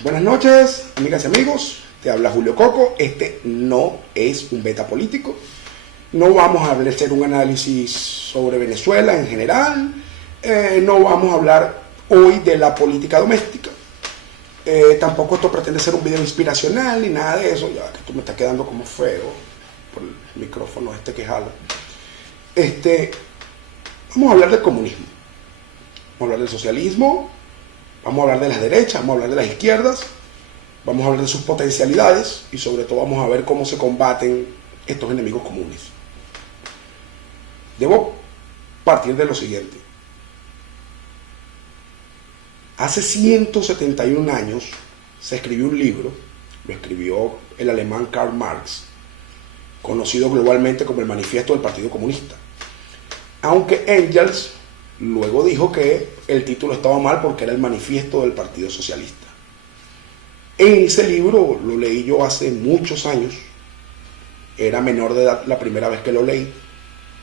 Buenas noches, amigas y amigos. Te habla Julio Coco. Este no es un beta político. No vamos a hacer un análisis sobre Venezuela en general. No vamos a hablar hoy de la política doméstica. Tampoco esto pretende ser un video inspiracional ni nada de eso. Ya que esto me está quedando como feo por el micrófono que jalo. Vamos a hablar del comunismo. Vamos a hablar del socialismo. Vamos a hablar de las derechas, vamos a hablar de las izquierdas, vamos a hablar de sus potencialidades y sobre todo vamos a ver cómo se combaten estos enemigos comunes. Debo partir de lo siguiente. Hace 171 años se escribió un libro, lo escribió el alemán Karl Marx, conocido globalmente como el Manifiesto del Partido Comunista. Aunque Engels luego dijo que el título estaba mal porque era el Manifiesto del Partido Socialista. En ese libro lo leí yo hace muchos años. Era menor de edad la primera vez que lo leí.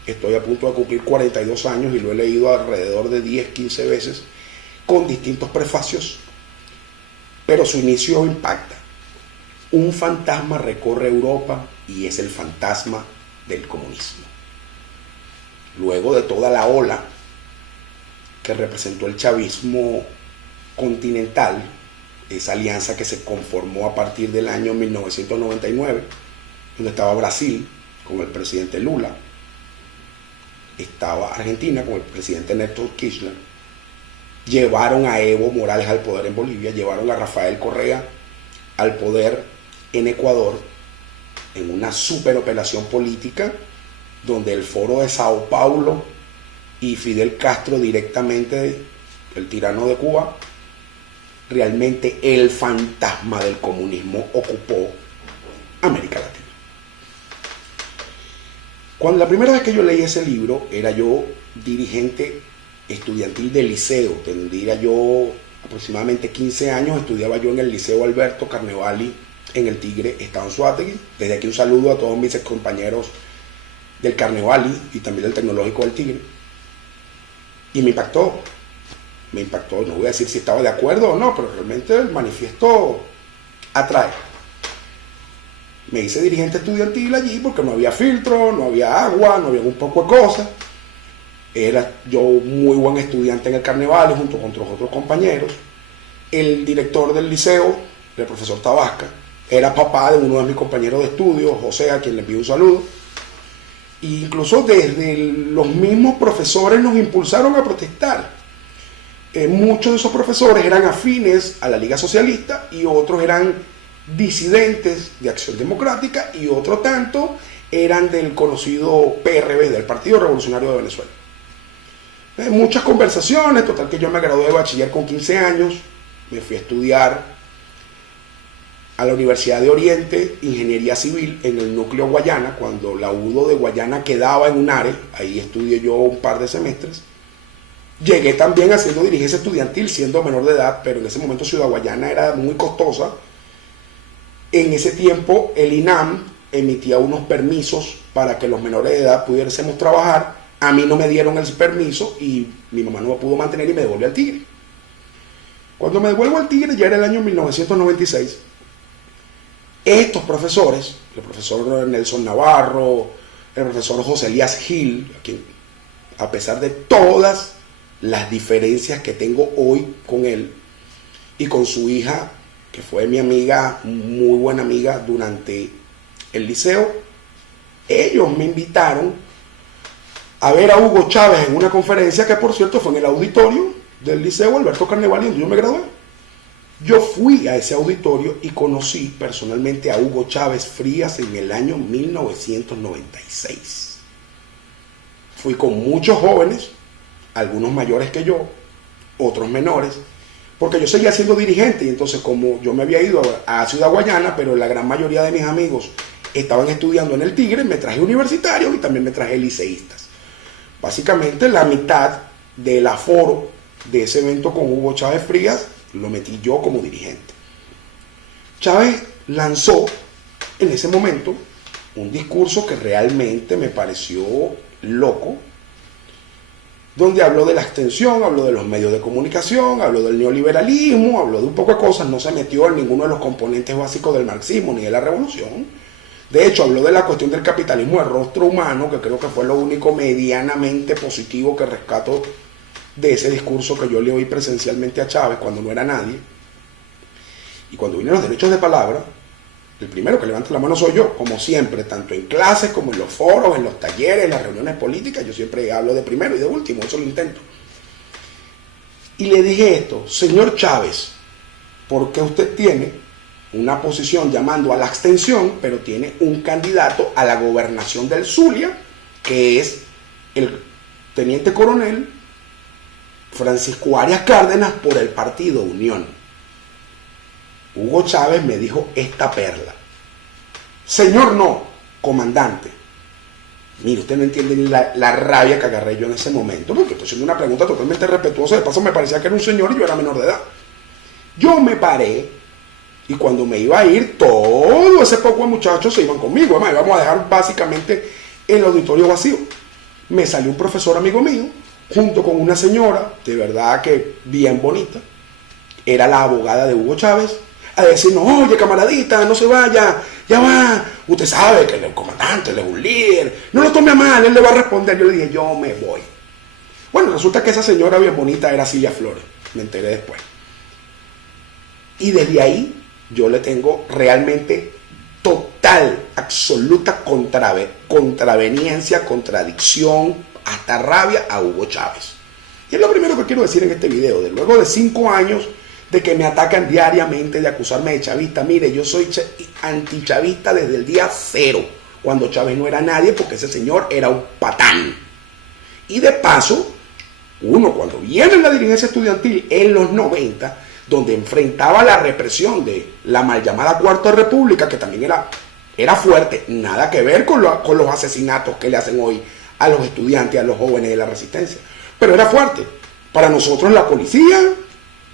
Estoy a punto de cumplir 42 años y lo he leído alrededor de 10, 15 veces con distintos prefacios. Pero su inicio impacta. Un fantasma recorre Europa y es el fantasma del comunismo. Luego de toda la ola que representó el chavismo continental, esa alianza que se conformó a partir del año 1999, donde estaba Brasil con el presidente Lula, estaba Argentina con el presidente Néstor Kirchner, llevaron a Evo Morales al poder en Bolivia, llevaron a Rafael Correa al poder en Ecuador, en una superoperación política donde el Foro de Sao Paulo y Fidel Castro directamente, el tirano de Cuba, realmente el fantasma del comunismo ocupó América Latina. Cuando la primera vez que yo leí ese libro, era yo dirigente estudiantil del liceo, tendría yo aproximadamente 15 años, estudiaba yo en el Liceo Alberto Carnevali en el Tigre, Estado Anzoátegui. Desde aquí un saludo a todos mis compañeros del Carnevali y también del Tecnológico del Tigre. Y me impactó, no voy a decir si estaba de acuerdo o no, pero realmente el manifiesto atrae. Me hice dirigente estudiantil allí porque no había filtro, no había agua, no había un poco de cosas. Era yo muy buen estudiante en el Carnaval junto con otros compañeros. El director del liceo, el profesor Tabasca, era papá de uno de mis compañeros de estudio, José, a quien le pido un saludo. Incluso desde los mismos profesores nos impulsaron a protestar. Muchos de esos profesores eran afines a la Liga Socialista y otros eran disidentes de Acción Democrática y otro tanto eran del conocido PRV, del Partido Revolucionario de Venezuela. Muchas conversaciones, total que yo me gradué de bachiller con 15 años, me fui a estudiar a la Universidad de Oriente, Ingeniería Civil, en el núcleo Guayana, cuando la UDO de Guayana quedaba en UNARE, ahí estudié yo un par de semestres. Llegué también haciendo dirigencia estudiantil, siendo menor de edad, pero en ese momento Ciudad Guayana era muy costosa. En ese tiempo el INAM emitía unos permisos para que los menores de edad pudiésemos trabajar. A mí no me dieron el permiso y mi mamá no me pudo mantener y me devolvió al Tigre. Cuando me devuelvo al Tigre ya era el año 1996. Estos profesores, el profesor Nelson Navarro, el profesor José Elías Gil, quien, a pesar de todas las diferencias que tengo hoy con él y con su hija, que fue mi amiga, muy buena amiga durante el liceo, ellos me invitaron a ver a Hugo Chávez en una conferencia que, por cierto, fue en el auditorio del Liceo Alberto Carnevali, donde yo me gradué. Yo fui a ese auditorio y conocí personalmente a Hugo Chávez Frías en el año 1996. Fui con muchos jóvenes, algunos mayores que yo, otros menores, porque yo seguía siendo dirigente y entonces como yo me había ido a Ciudad Guayana, pero la gran mayoría de mis amigos estaban estudiando en el Tigre, me traje universitarios y también me traje liceístas. Básicamente la mitad del aforo de ese evento con Hugo Chávez Frías lo metí yo como dirigente. Chávez lanzó en ese momento un discurso que realmente me pareció loco, donde habló de la extensión, habló de los medios de comunicación, habló del neoliberalismo, habló de un poco de cosas, no se metió en ninguno de los componentes básicos del marxismo ni de la revolución. De hecho, habló de la cuestión del capitalismo de rostro humano, que creo que fue lo único medianamente positivo que rescato de ese discurso que yo le oí presencialmente a Chávez cuando no era nadie. Y cuando vienen los derechos de palabra, el primero que levanta la mano soy yo, como siempre, tanto en clases como en los foros, en los talleres, en las reuniones políticas. Yo siempre hablo de primero y de último, eso lo intento. Y le dije esto: señor Chávez, ¿por qué usted tiene una posición llamando a la abstención, pero tiene un candidato a la gobernación del Zulia, que es el teniente coronel Francisco Arias Cárdenas por el partido Unión? Hugo Chávez me dijo esta perla: señor no, comandante. Mire, usted no entiende ni la rabia que agarré yo en ese momento, porque estoy haciendo una pregunta totalmente respetuosa. De paso me parecía que era un señor y yo era menor de edad. Yo me paré, y cuando me iba a ir, todo ese poco de muchachos se iban conmigo. Además, íbamos a dejar básicamente el auditorio vacío. Me salió un profesor amigo mío, junto con una señora, de verdad que bien bonita, era la abogada de Hugo Chávez, a decirnos: oye, camaradita, no se vaya, ya va, usted sabe que el comandante, él es un líder, no lo tome a mal, él le va a responder. Yo le dije: yo me voy. Bueno, resulta que esa señora bien bonita era Silvia Flores, me enteré después. Y desde ahí yo le tengo realmente total, absoluta contraveniencia, contradicción, hasta rabia a Hugo Chávez. Y es lo primero que quiero decir en este video. Luego de 5 años de que me atacan diariamente, de acusarme de chavista, mire, yo soy antichavista desde el día 0, cuando Chávez no era nadie, porque ese señor era un patán. Y de paso, uno cuando viene en la dirigencia estudiantil en los 90, donde enfrentaba la represión de la mal llamada Cuarta República, que también era fuerte, nada que ver con los asesinatos que le hacen hoy a los estudiantes, a los jóvenes de la resistencia, pero era fuerte. Para nosotros la policía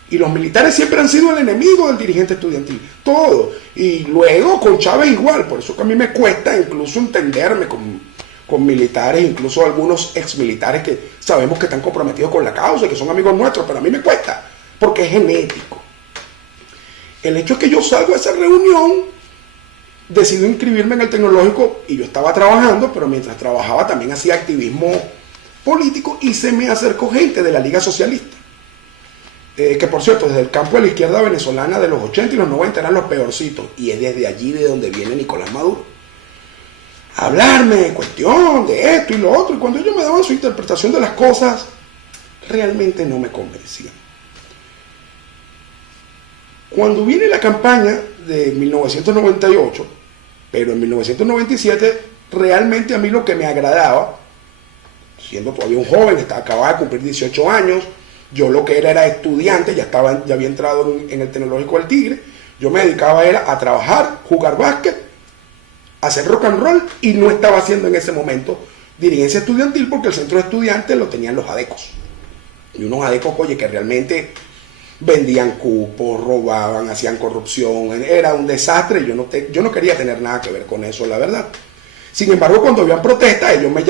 y los militares siempre han sido el enemigo del dirigente estudiantil, todo. Y luego con Chávez igual, por eso que a mí me cuesta incluso entenderme con militares, incluso algunos exmilitares que sabemos que están comprometidos con la causa y que son amigos nuestros, pero a mí me cuesta, porque es genético. El hecho es que yo salgo de esa reunión, decido inscribirme en el tecnológico, y yo estaba trabajando, pero mientras trabajaba también hacía activismo político, y se me acercó gente de la Liga Socialista, que por cierto, desde el campo de la izquierda venezolana de los 80 y los 90 eran los peorcitos, y es desde allí de donde viene Nicolás Maduro a hablarme de cuestión de esto y lo otro, y cuando ellos me daban su interpretación de las cosas, realmente no me convencían. Cuando viene la campaña de 1998, pero en 1997, realmente a mí lo que me agradaba, siendo todavía un joven, acababa de cumplir 18 años, yo lo que era estudiante, ya había entrado en el Tecnológico del Tigre, yo me dedicaba a trabajar, jugar básquet, hacer rock and roll, y no estaba haciendo en ese momento dirigencia estudiantil, porque el centro de estudiantes lo tenían los adecos. Y unos adecos, oye, que realmente vendían cupos, robaban, hacían corrupción, era un desastre. Yo no quería tener nada que ver con eso, la verdad. Sin embargo, cuando habían protestas, ellos me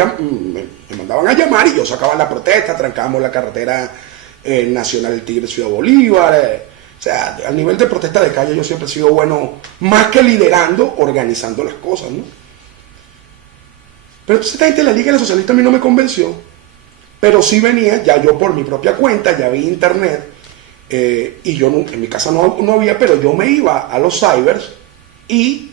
mandaban a llamar, y yo sacaba la protesta, trancábamos la carretera nacional del Tigre Ciudad Bolívar. O sea, al nivel de protesta de calle yo siempre he sido bueno, más que liderando, organizando las cosas, ¿no? Pero entonces esta gente de la Liga de los Socialistas a mí no me convenció, pero sí venía, ya yo por mi propia cuenta, ya vi internet, y yo en mi casa no había, pero yo me iba a los cybers y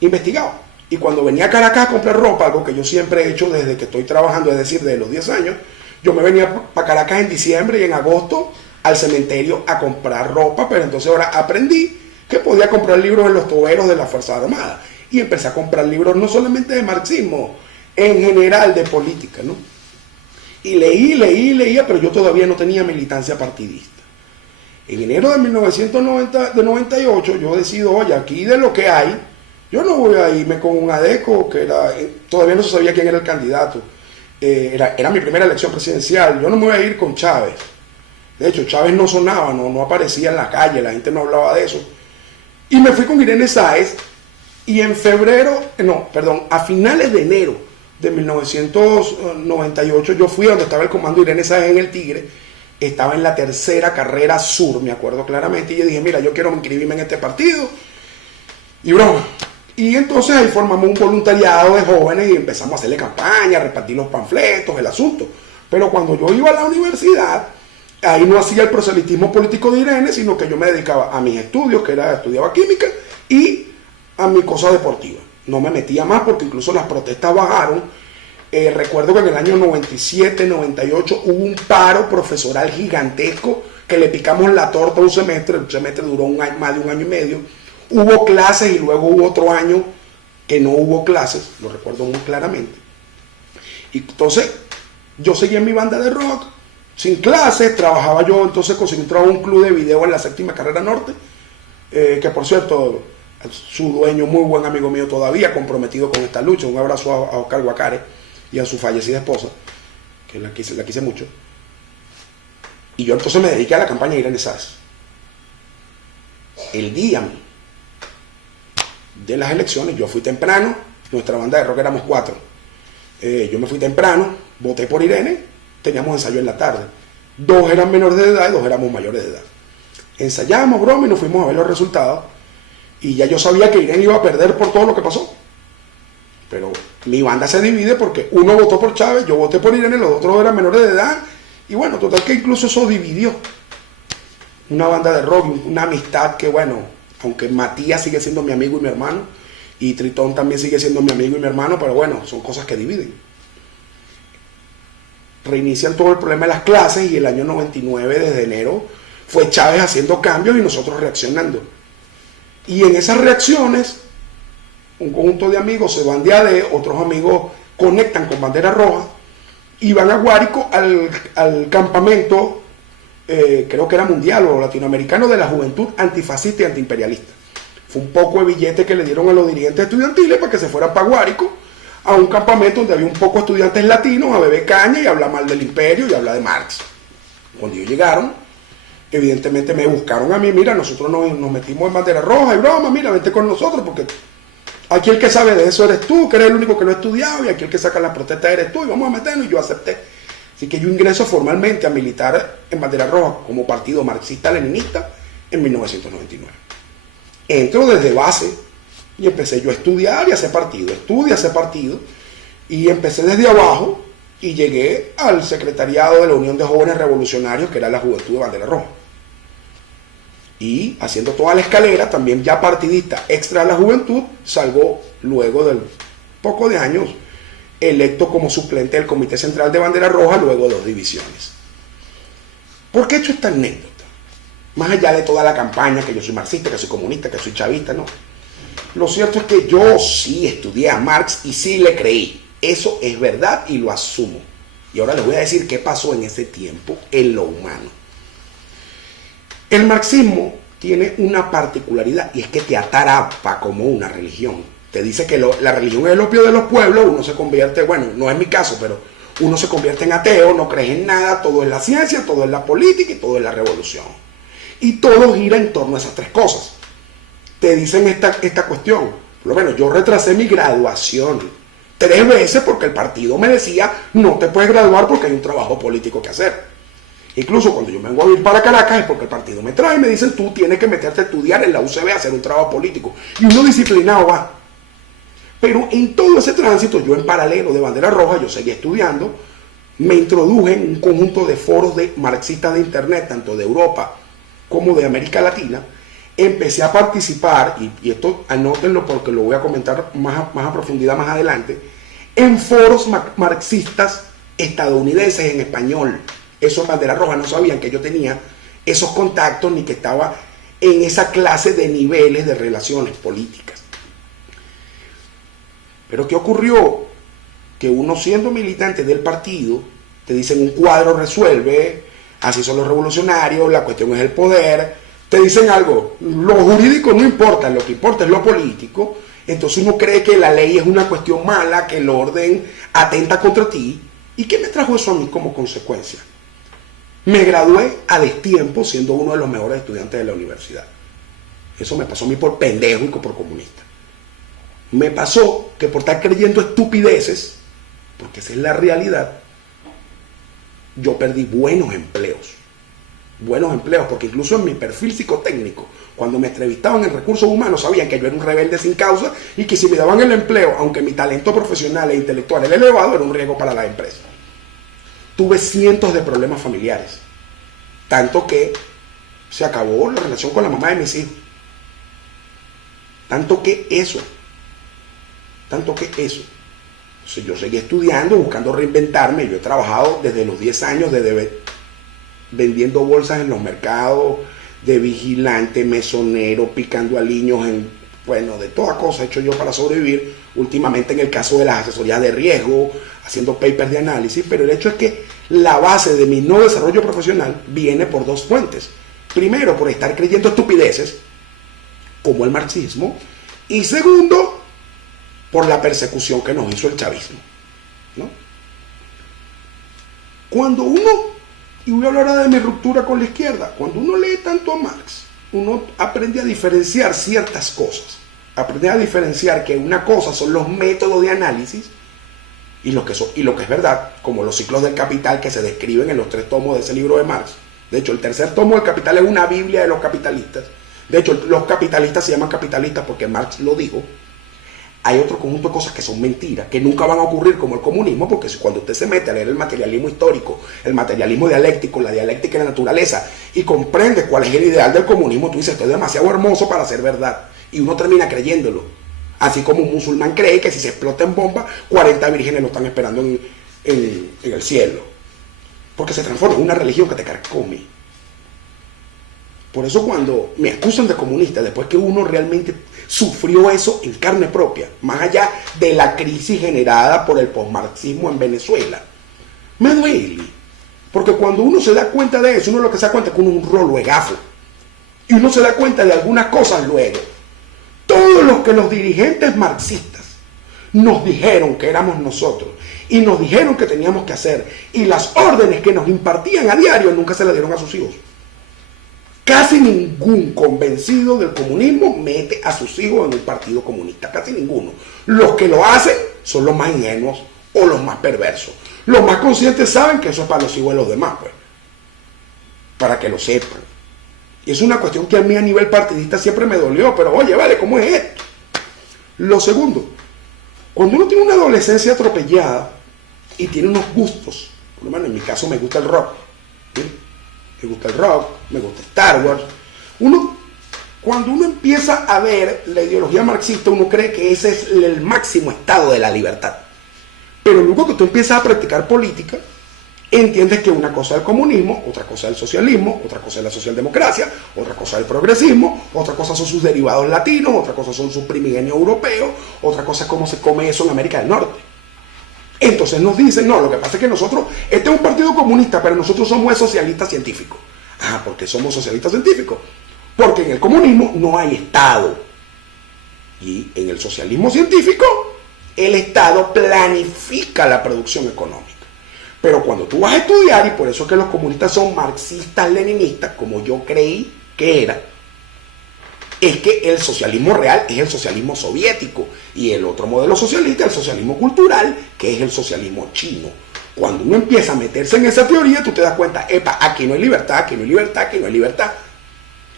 investigaba. Y cuando venía a Caracas a comprar ropa, algo que yo siempre he hecho desde que estoy trabajando, es decir, desde los 10 años, yo me venía para Caracas en diciembre y en agosto al cementerio a comprar ropa, pero entonces ahora aprendí que podía comprar libros en los toberos de la Fuerza Armada, y empecé a comprar libros no solamente de marxismo, en general de política, ¿no? Y leía, pero yo todavía no tenía militancia partidista. En enero de 1998 yo decido, oye, aquí de lo que hay, yo no voy a irme con un adeco que todavía no se sabía quién era el candidato, era mi primera elección presidencial, yo no me voy a ir con Chávez. De hecho, Chávez no sonaba, no aparecía en la calle, la gente no hablaba de eso. Y me fui con Irene Sáez, y a finales de enero de 1998 yo fui a donde estaba el comando Irene Sáenz en el Tigre, estaba en la tercera carrera sur, me acuerdo claramente, y yo dije, mira, yo quiero inscribirme en este partido, y broma. Y entonces ahí formamos un voluntariado de jóvenes y empezamos a hacerle campaña, a repartir los panfletos, el asunto. Pero cuando yo iba a la universidad, ahí no hacía el proselitismo político de Irene, sino que yo me dedicaba a mis estudios, que era estudiaba química, y a mi cosa deportiva. No me metía más porque incluso las protestas bajaron. Recuerdo que en el año 97, 98 hubo un paro profesoral gigantesco que le picamos la torta un semestre. El semestre duró más de un año y medio. Hubo clases y luego hubo otro año que no hubo clases, lo recuerdo muy claramente. Y entonces yo seguía en mi banda de rock, sin clases, trabajaba yo, entonces conseguí un trabajo en un club de video en la séptima carrera norte, que por cierto, su dueño, muy buen amigo mío todavía, comprometido con esta lucha. Un abrazo a Oscar Guacare y a su fallecida esposa, que la quise mucho. Y yo entonces me dediqué a la campaña de Irene Sáenz. El día de las elecciones, yo fui temprano, nuestra banda de rock éramos 4. Yo me fui temprano, voté por Irene, teníamos ensayo en la tarde. 2 eran menores de edad y 2 éramos mayores de edad. Ensayamos, broma, y nos fuimos a ver los resultados. Y ya yo sabía que Irene iba a perder por todo lo que pasó. Pero mi banda se divide porque uno votó por Chávez, yo voté por Irene, los otros eran menores de edad. Y bueno, total que incluso eso dividió. Una banda de rock, una amistad que bueno, aunque Matías sigue siendo mi amigo y mi hermano, y Tritón también sigue siendo mi amigo y mi hermano, pero bueno, son cosas que dividen. Reinician todo el problema de las clases y el año 99, desde enero, fue Chávez haciendo cambios y nosotros reaccionando. Y en esas reacciones, un conjunto de amigos se van de AD, otros amigos conectan con Bandera Roja y van a Guárico al campamento, creo que era mundial o latinoamericano, de la juventud antifascista y antiimperialista. Fue un poco de billete que le dieron a los dirigentes estudiantiles para que se fueran para Guárico, a un campamento donde había un poco de estudiantes latinos a beber caña y a hablar mal del imperio y a hablar de Marx. Cuando ellos llegaron, evidentemente me buscaron a mí, mira, nosotros nos metimos en Bandera Roja y broma, mira, vente con nosotros, porque aquí el que sabe de eso eres tú, que eres el único que lo ha estudiado, y aquí el que saca las protestas eres tú, y vamos a meternos, y yo acepté. Así que yo ingreso formalmente a militar en Bandera Roja como partido marxista-leninista en 1999. Entro desde base y empecé yo a estudiar y a hacer partido, y empecé desde abajo y llegué al secretariado de la Unión de Jóvenes Revolucionarios, que era la Juventud de Bandera Roja. Y haciendo toda la escalera, también ya partidista extra de la juventud, salgo luego de poco de años electo como suplente del Comité Central de Bandera Roja, luego de 2 divisiones. ¿Por qué he hecho esta anécdota? Más allá de toda la campaña, que yo soy marxista, que soy comunista, que soy chavista, no. Lo cierto es que yo sí estudié a Marx y sí le creí. Eso es verdad y lo asumo. Y ahora les voy a decir qué pasó en ese tiempo en lo humano. El marxismo tiene una particularidad y es que te atarapa como una religión. Te dice que la religión es el opio de los pueblos, uno se convierte, bueno, no es mi caso, pero uno se convierte en ateo, no crees en nada, todo es la ciencia, todo es la política y todo es la revolución. Y todo gira en torno a esas 3 cosas. Te dicen esta cuestión. Por lo menos yo retrasé mi graduación 3 veces porque el partido me decía, no te puedes graduar porque hay un trabajo político que hacer. Incluso cuando yo me vengo a ir para Caracas es porque el partido me trae y me dicen, tú tienes que meterte a estudiar en la UCB a hacer un trabajo político. Y uno disciplinado va. Pero en todo ese tránsito, yo en paralelo de Bandera Roja, yo seguía estudiando, me introduje en un conjunto de foros de marxistas de internet, tanto de Europa como de América Latina. Empecé a participar, y esto anótenlo porque lo voy a comentar más a profundidad más adelante, en foros marxistas estadounidenses en español. Esos Bandera Roja no sabían que yo tenía esos contactos ni que estaba en esa clase de niveles de relaciones políticas. Pero ¿qué ocurrió? Que uno siendo militante del partido, te dicen un cuadro resuelve, así son los revolucionarios, la cuestión es el poder, te dicen algo, lo jurídico no importa, lo que importa es lo político, entonces uno cree que la ley es una cuestión mala, que el orden atenta contra ti. ¿Y qué me trajo eso a mí como consecuencia? Me gradué a destiempo siendo uno de los mejores estudiantes de la universidad. Eso me pasó a mí por pendejo y por comunista. Me pasó que por estar creyendo estupideces, porque esa es la realidad, yo perdí buenos empleos, porque incluso en mi perfil psicotécnico, cuando me entrevistaban en recursos humanos, sabían que yo era un rebelde sin causa y que si me daban el empleo, aunque mi talento profesional e intelectual era elevado, era un riesgo para la empresa. Tuve cientos de problemas familiares, tanto que se acabó la relación con la mamá de mis hijos. Tanto que eso. Entonces yo seguí estudiando, buscando reinventarme. Yo he trabajado desde los 10 años vendiendo bolsas en los mercados, de vigilante, mesonero, picando aliños, de toda cosa he hecho yo para sobrevivir. Últimamente en el caso de las asesorías de riesgo, haciendo papers de análisis, pero el hecho es que la base de mi no desarrollo profesional viene por dos fuentes. Primero, por estar creyendo estupideces, como el marxismo, y segundo, por la persecución que nos hizo el chavismo, ¿no? Cuando uno, y voy a hablar ahora de mi ruptura con la izquierda, cuando uno lee tanto a Marx, uno aprende a diferenciar ciertas cosas, aprende a diferenciar que una cosa son los métodos de análisis y lo que es verdad, como los ciclos del capital que se describen en los 3 tomos de ese libro de Marx. De hecho, el tercer tomo del Capital es una biblia de los capitalistas. De hecho, los capitalistas se llaman capitalistas porque Marx lo dijo. Hay otro conjunto de cosas que son mentiras, que nunca van a ocurrir, como el comunismo, porque cuando usted se mete a leer el materialismo histórico, el materialismo dialéctico, la dialéctica de la naturaleza, y comprende cuál es el ideal del comunismo, tú dices, esto es demasiado hermoso para ser verdad. Y uno termina creyéndolo. Así como un musulmán cree que si se explota en bomba, 40 vírgenes lo están esperando en el cielo. Porque se transforma en una religión que te carcome. Por eso cuando me acusan de comunista, después que uno realmente sufrió eso en carne propia, más allá de la crisis generada por el posmarxismo en Venezuela, me duele. Porque cuando uno se da cuenta de eso, uno lo que se da cuenta es que uno es un roluegafo. Y uno se da cuenta de algunas cosas luego. Todo lo que los dirigentes marxistas nos dijeron que éramos nosotros y nos dijeron que teníamos que hacer, y las órdenes que nos impartían a diario nunca se las dieron a sus hijos. Casi ningún convencido del comunismo mete a sus hijos en un partido comunista, casi ninguno. Los que lo hacen son los más ingenuos o los más perversos. Los más conscientes saben que eso es para los hijos de los demás, pues, para que lo sepan. Y es una cuestión que a mí a nivel partidista siempre me dolió, pero oye, vale, ¿cómo es esto? Lo segundo, cuando uno tiene una adolescencia atropellada y tiene unos gustos, por lo menos en mi caso me gusta el rock, ¿sí? Me gusta el rock, me gusta Star Wars. Cuando uno empieza a ver la ideología marxista, uno cree que ese es el máximo estado de la libertad. Pero luego que tú empiezas a practicar política, entiendes que una cosa es el comunismo, otra cosa es el socialismo, otra cosa es la socialdemocracia, otra cosa es el progresismo, otra cosa son sus derivados latinos, otra cosa son sus primigenios europeos, otra cosa es cómo se come eso en América del Norte. Entonces nos dicen, no, lo que pasa es que nosotros, este es un partido comunista, pero nosotros somos socialistas científicos. Ah, ¿por qué somos socialistas científicos? Porque en el comunismo no hay Estado. Y en el socialismo científico, el Estado planifica la producción económica. Pero cuando tú vas a estudiar, y por eso es que los comunistas son marxistas-leninistas, como yo creí que era, es que el socialismo real es el socialismo soviético y el otro modelo socialista es el socialismo cultural, que es el socialismo chino. Cuando uno empieza a meterse en esa teoría, tú te das cuenta, epa, aquí no hay libertad, aquí no hay libertad, aquí no hay libertad.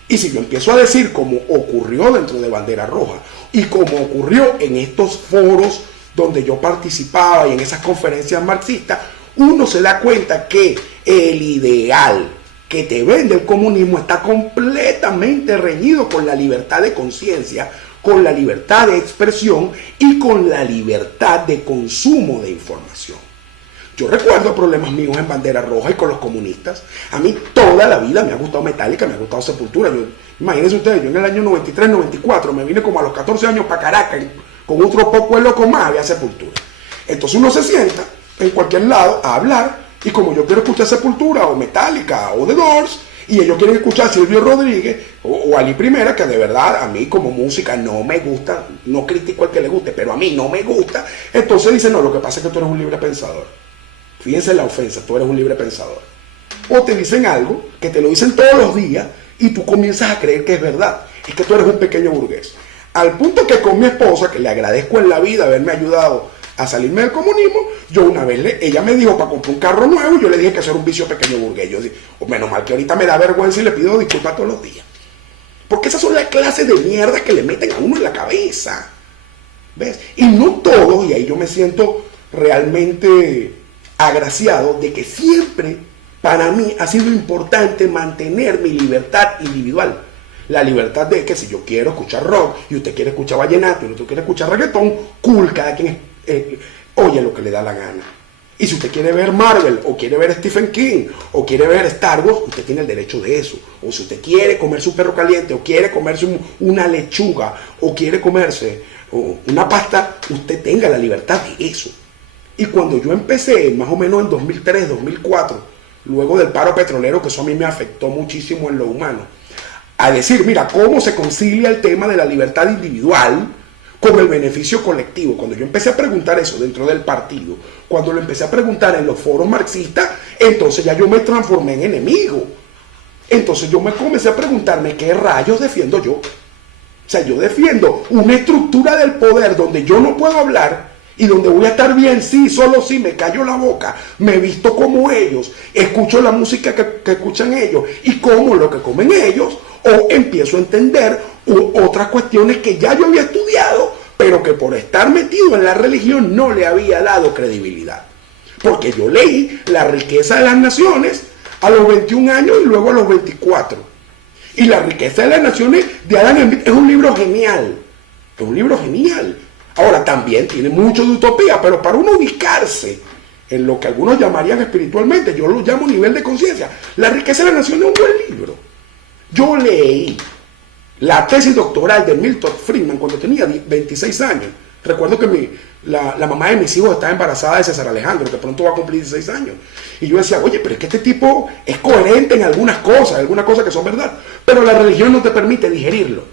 Y si yo empiezo a decir como ocurrió dentro de Bandera Roja y como ocurrió en estos foros donde yo participaba y en esas conferencias marxistas, uno se da cuenta que el ideal que te vende el comunismo está completamente reñido con la libertad de conciencia, con la libertad de expresión y con la libertad de consumo de información. Yo recuerdo problemas míos en Bandera Roja y con los comunistas. A mí toda la vida me ha gustado Metallica, me ha gustado Sepultura. Imagínense ustedes, yo en el año 93, 94 me vine como a los 14 años para Caracas, con otro poco de loco más había Sepultura. Entonces uno se sienta en cualquier lado a hablar, y como yo quiero escuchar Sepultura o Metallica o The Doors, y ellos quieren escuchar a Silvio Rodríguez o Ali Primera, que de verdad a mí como música no me gusta, no critico al que le guste, pero a mí no me gusta, entonces dicen, no, lo que pasa es que tú eres un libre pensador. Fíjense la ofensa, tú eres un libre pensador. O te dicen algo, que te lo dicen todos los días, y tú comienzas a creer que es verdad, es que tú eres un pequeño burgués. Al punto que con mi esposa, que le agradezco en la vida haberme ayudado a salirme del comunismo, yo una vez, ella me dijo para comprar un carro nuevo, y yo le dije que eso era un vicio pequeño burgués. Yo dije, menos mal que ahorita me da vergüenza y le pido disculpas todos los días. Porque esas son las clases de mierda que le meten a uno en la cabeza. ¿Ves? Y no todos, y ahí yo me siento realmente agraciado de que siempre para mí ha sido importante mantener mi libertad individual. La libertad de que si yo quiero escuchar rock y usted quiere escuchar vallenato y otro quiere escuchar reggaetón, cool, cada quien oye lo que le da la gana. Y si usted quiere ver Marvel o quiere ver Stephen King o quiere ver Star Wars, usted tiene el derecho de eso. O si usted quiere comerse un perro caliente o quiere comerse una lechuga o quiere comerse una pasta, usted tenga la libertad de eso. Y cuando yo empecé, más o menos en 2003, 2004, luego del paro petrolero, que eso a mí me afectó muchísimo en lo humano, a decir, mira, cómo se concilia el tema de la libertad individual con el beneficio colectivo. Cuando yo empecé a preguntar eso dentro del partido, cuando lo empecé a preguntar en los foros marxistas, entonces ya yo me transformé en enemigo. Entonces yo me comencé a preguntarme qué rayos defiendo yo. O sea, yo defiendo una estructura del poder donde yo no puedo hablar y donde voy a estar bien, sí, solo si me callo la boca, me visto como ellos, escucho la música que escuchan ellos y como lo que comen ellos, o empiezo a entender otras cuestiones que ya yo había estudiado, pero que por estar metido en la religión no le había dado credibilidad. Porque yo leí La riqueza de las naciones a los 21 años y luego a los 24. Y La riqueza de las naciones de Adam Smith es un libro genial. Es un libro genial. Ahora, también tiene mucho de utopía, pero para uno ubicarse en lo que algunos llamarían espiritualmente, yo lo llamo nivel de conciencia. La riqueza de las naciones es un buen libro. Yo leí la tesis doctoral de Milton Friedman cuando tenía 26 años. Recuerdo que la mamá de mis hijos estaba embarazada de César Alejandro, que pronto va a cumplir 16 años. Y yo decía, oye, pero es que este tipo es coherente en algunas cosas que son verdad, pero la religión no te permite digerirlo.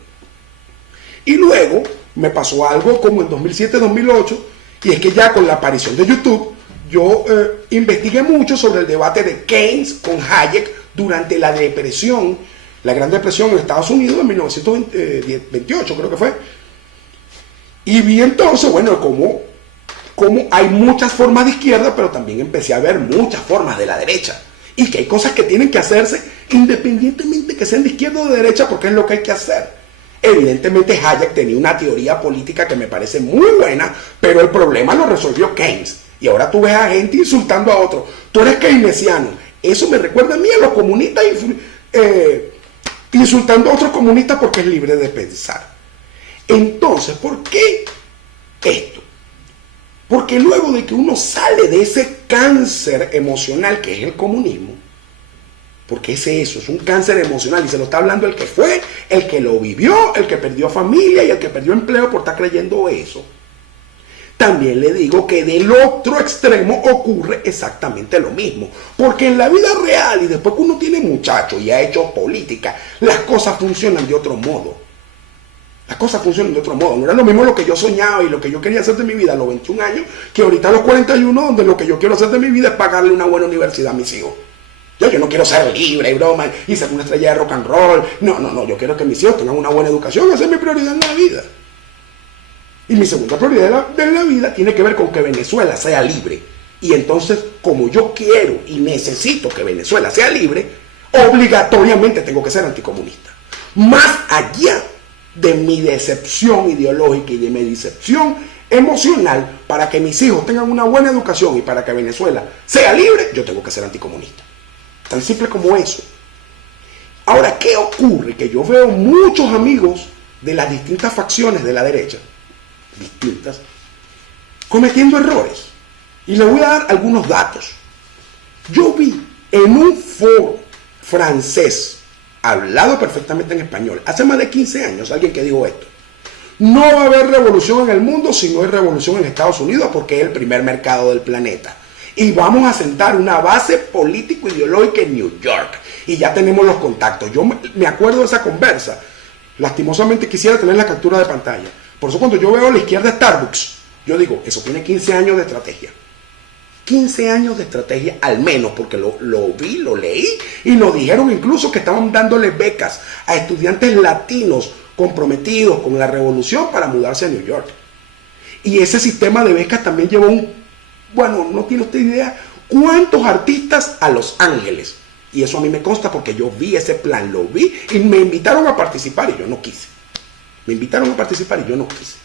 Y luego me pasó algo como en 2007-2008, y es que ya con la aparición de YouTube, yo investigué mucho sobre el debate de Keynes con Hayek durante la depresión, la Gran Depresión en Estados Unidos en 1928, creo que fue. Y vi entonces, bueno, como hay muchas formas de izquierda, pero también empecé a ver muchas formas de la derecha. Y que hay cosas que tienen que hacerse independientemente que sean de izquierda o de derecha, porque es lo que hay que hacer. Evidentemente Hayek tenía una teoría política que me parece muy buena, pero el problema lo resolvió Keynes. Y ahora tú ves a gente insultando a otro. Tú eres keynesiano. Eso me recuerda a mí a los comunistas insultando a otros comunistas porque es libre de pensar. Entonces, ¿por qué esto? Porque luego de que uno sale de ese cáncer emocional que es el comunismo, porque es eso, es un cáncer emocional, y se lo está hablando el que fue, el que lo vivió, el que perdió familia y el que perdió empleo por estar creyendo eso. También le digo que del otro extremo ocurre exactamente lo mismo, porque en la vida real y después que uno tiene muchachos y ha hecho política, las cosas funcionan de otro modo. Las cosas funcionan de otro modo. No era lo mismo lo que yo soñaba y lo que yo quería hacer de mi vida a los 21 años, que ahorita a los 41, donde lo que yo quiero hacer de mi vida es pagarle una buena universidad a mis hijos. Yo no quiero ser libre y broma y ser una estrella de rock and roll. No, yo quiero que mis hijos tengan una buena educación. Esa es mi prioridad en la vida. Y mi segunda prioridad de la vida tiene que ver con que Venezuela sea libre. Y entonces, como yo quiero y necesito que Venezuela sea libre, obligatoriamente tengo que ser anticomunista. Más allá de mi decepción ideológica y de mi decepción emocional, para que mis hijos tengan una buena educación y para que Venezuela sea libre, yo tengo que ser anticomunista. Tan simple como eso. Ahora, ¿qué ocurre? Que yo veo muchos amigos de las distintas facciones de la derecha, distintas, cometiendo errores. Y les voy a dar algunos datos. Yo vi en un foro francés, hablado perfectamente en español, hace más de 15 años, alguien que dijo esto: no va a haber revolución en el mundo si no hay revolución en Estados Unidos, porque es el primer mercado del planeta. Y vamos a sentar una base político-ideológica en New York. Y ya tenemos los contactos. Yo me acuerdo de esa conversa. Lastimosamente quisiera tener la captura de pantalla. Por eso cuando yo veo a la izquierda Starbucks, yo digo, eso tiene 15 años de estrategia. 15 años de estrategia al menos, porque lo vi, lo leí, y nos dijeron incluso que estaban dándole becas a estudiantes latinos comprometidos con la revolución para mudarse a New York. Y ese sistema de becas también llevó bueno, no tiene usted idea cuántos artistas a Los Ángeles. Y eso a mí me consta porque yo vi ese plan, lo vi y me invitaron a participar y yo no quise. Me invitaron a participar y yo no quise.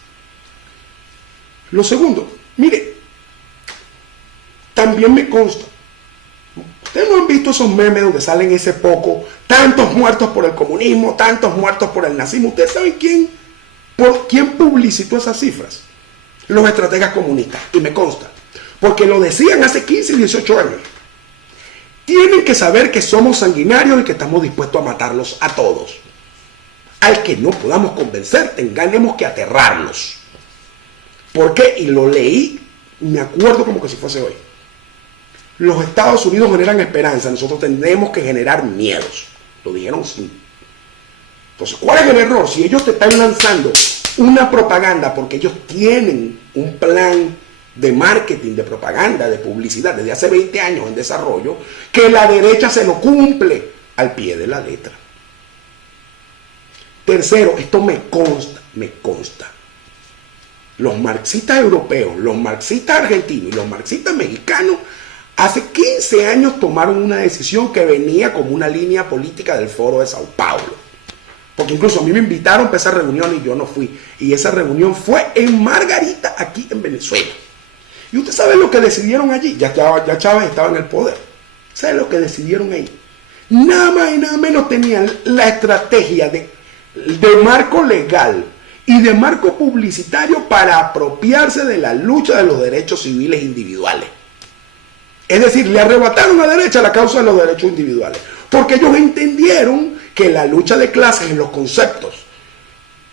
Lo segundo, mire, también me consta. Ustedes no han visto esos memes donde salen ese poco, tantos muertos por el comunismo, tantos muertos por el nazismo. ¿Ustedes saben quién publicitó esas cifras? Los estrategas comunistas, y me consta, porque lo decían hace 15 y 18 años. Tienen que saber que somos sanguinarios y que estamos dispuestos a matarlos a todos. Al que no podamos convencer, tengamos que aterrarlos. ¿Por qué? Y lo leí, me acuerdo como que si fuese hoy. Los Estados Unidos generan esperanza, nosotros tenemos que generar miedos. Lo dijeron sí. Entonces, ¿cuál es el error? Si ellos te están lanzando una propaganda porque ellos tienen un plan de marketing, de propaganda, de publicidad desde hace 20 años en desarrollo, que la derecha se lo cumple al pie de la letra. Tercero, esto me consta. Los marxistas europeos, los marxistas argentinos y los marxistas mexicanos hace 15 años tomaron una decisión que venía como una línea política del Foro de Sao Paulo. Porque incluso a mí me invitaron a esa reunión y yo no fui. Y esa reunión fue en Margarita, aquí en Venezuela. Y usted sabe lo que decidieron allí. Ya Chávez estaba en el poder. ¿Sabe lo que decidieron ahí? Nada más y nada menos tenían la estrategia de marco legal y de marco publicitario para apropiarse de la lucha de los derechos civiles individuales. Es decir, le arrebataron a la derecha la causa de los derechos individuales. Porque ellos entendieron que la lucha de clases en los conceptos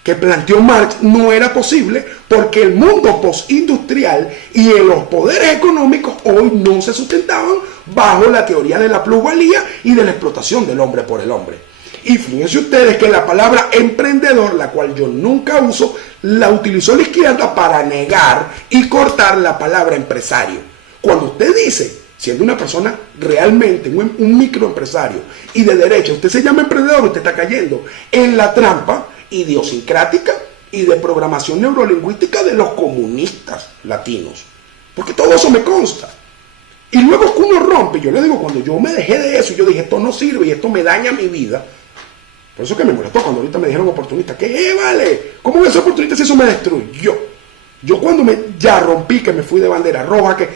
que planteó Marx no era posible porque el mundo postindustrial y los poderes económicos hoy no se sustentaban bajo la teoría de la plusvalía y de la explotación del hombre por el hombre. Y fíjense ustedes que la palabra emprendedor, la cual yo nunca uso, la utilizó la izquierda para negar y cortar la palabra empresario. Cuando usted dice, siendo una persona realmente un microempresario y de derecha, usted se llama emprendedor, usted está cayendo en la trampa idiosincrática y de programación neurolingüística de los comunistas latinos. Porque todo eso me consta. Y luego que uno rompe, yo le digo, cuando yo me dejé de eso, yo dije, esto no sirve y esto me daña mi vida. Por eso que me molestó cuando ahorita me dijeron oportunista. ¿Qué vale? ¿Cómo voy a ser oportunista si eso me destruyó? Yo cuando ya rompí, que me fui de bandera roja, que,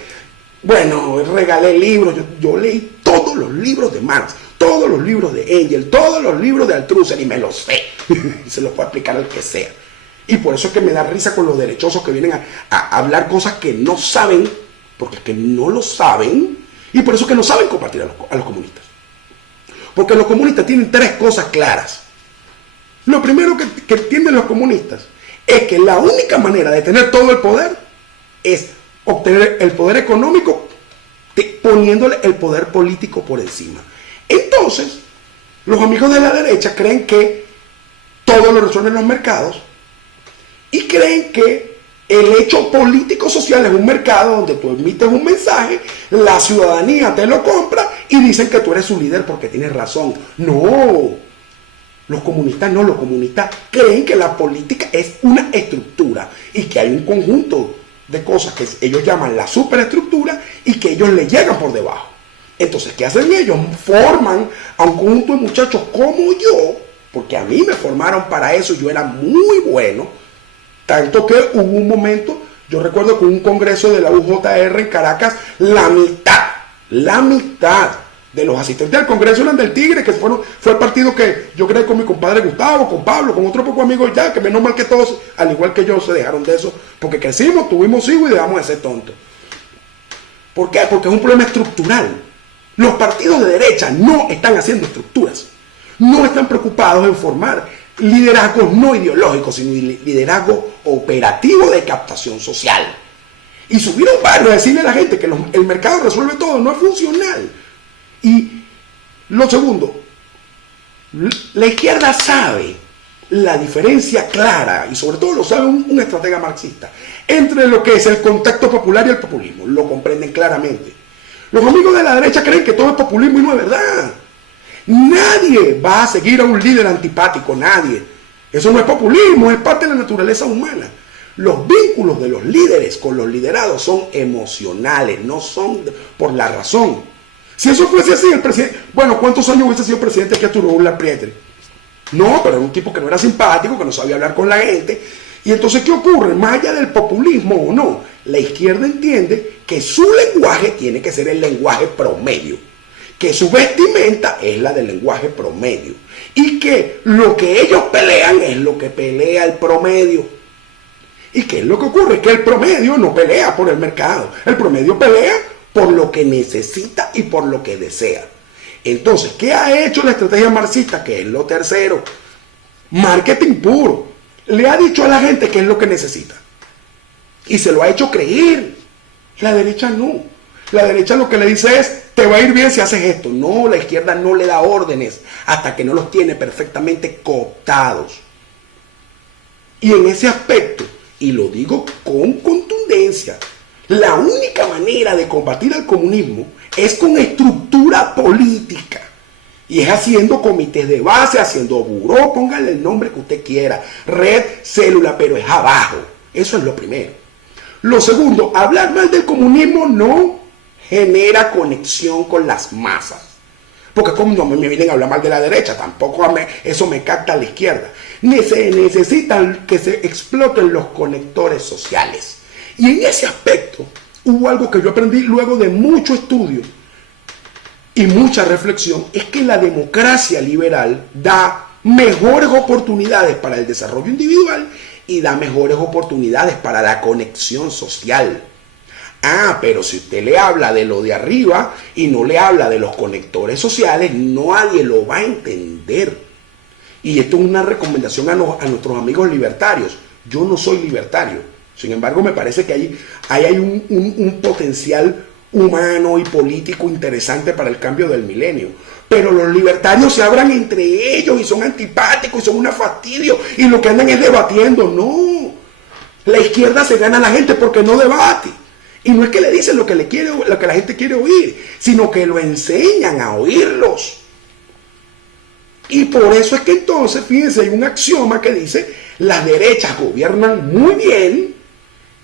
bueno, regalé libros, yo leí todos los libros de Marx, todos los libros de Engels, todos los libros de Althusser y me los sé. Y se los puedo explicar al que sea. Y por eso es que me da risa con los derechosos que vienen a hablar cosas que no saben, porque es que no lo saben, y por eso es que no saben compartir a los comunistas. Porque los comunistas tienen tres cosas claras. Lo primero que entienden los comunistas es que la única manera de tener todo el poder es obtener el poder económico poniéndole el poder político por encima. Entonces, los amigos de la derecha creen que todo lo resuelven los mercados y creen que el hecho político-social es un mercado donde tú emites un mensaje, la ciudadanía te lo compra y dicen que tú eres su líder porque tienes razón. No, los comunistas no, los comunistas creen que la política es una estructura y que hay un conjunto de cosas que ellos llaman la superestructura y que ellos le llegan por debajo. Entonces, ¿qué hacen ellos? Forman a un conjunto de muchachos como yo, porque a mí me formaron para eso, yo era muy bueno. Tanto que hubo un momento, yo recuerdo que un congreso de la UJR en Caracas, la mitad de los asistentes al congreso eran del Tigre, que fue el partido que yo creé con mi compadre Gustavo, con Pablo, con otro poco amigos ya, que menos mal que todos, al igual que yo, se dejaron de eso, porque crecimos, tuvimos hijos y dejamos de ser tontos. ¿Por qué? Porque es un problema estructural. Los partidos de derecha no están haciendo estructuras, no están preocupados en formar liderazgos no ideológicos, sino liderazgo operativo de captación social. Y subir a un barrio a decirle a la gente que el mercado resuelve todo no es funcional. Y lo segundo, la izquierda sabe la diferencia clara, y sobre todo lo sabe un estratega marxista, entre lo que es el contacto popular y el populismo. Lo comprenden claramente. Los amigos de la derecha creen que todo es populismo y no es verdad. Nadie va a seguir a un líder antipático, nadie. Eso no es populismo, es parte de la naturaleza humana. Los vínculos de los líderes con los liderados son emocionales, no son por la razón. Si eso fuese así, el presidente, bueno, ¿cuántos años hubiese sido presidente que Arturo Uslar Prietre? No, pero era un tipo que no era simpático, que no sabía hablar con la gente. Y entonces, ¿qué ocurre? Más allá del populismo o no, la izquierda entiende que su lenguaje tiene que ser el lenguaje promedio, que su vestimenta es la del lenguaje promedio y que lo que ellos pelean es lo que pelea el promedio. ¿Y qué es lo que ocurre? Que el promedio no pelea por el mercado, el promedio pelea por lo que necesita y por lo que desea. Entonces, ¿qué ha hecho la estrategia marxista? Que es lo tercero. Marketing puro. Le ha dicho a la gente qué es lo que necesita. Y se lo ha hecho creer. La derecha no. La derecha lo que le dice es, te va a ir bien si haces esto. No, la izquierda no le da órdenes hasta que no los tiene perfectamente cooptados. Y en ese aspecto, y lo digo con contundencia, la única manera de combatir al comunismo es con estructura política. Y es haciendo comités de base, haciendo buró, pónganle el nombre que usted quiera, red, célula, pero es abajo. Eso es lo primero. Lo segundo, hablar mal del comunismo no genera conexión con las masas. Porque como no me vienen a hablar mal de la derecha, tampoco eso me capta a la izquierda. Se necesitan que se exploten los conectores sociales. Y en ese aspecto hubo algo que yo aprendí luego de mucho estudio y mucha reflexión, es que la democracia liberal da mejores oportunidades para el desarrollo individual y da mejores oportunidades para la conexión social. Ah, pero si usted le habla de lo de arriba y no le habla de los conectores sociales, nadie lo va a entender. Y esto es una recomendación a nuestros amigos libertarios. Yo no soy libertario. Sin embargo, me parece que ahí hay un potencial humano y político interesante para el cambio del milenio. Pero los libertarios se hablan entre ellos y son antipáticos y son una fastidio y lo que andan es debatiendo. No, la izquierda se gana a la gente porque no debate. Y no es que le dicen lo que la gente quiere oír, sino que lo enseñan a oírlos. Y por eso es que entonces, fíjense, hay un axioma que dice, las derechas gobiernan muy bien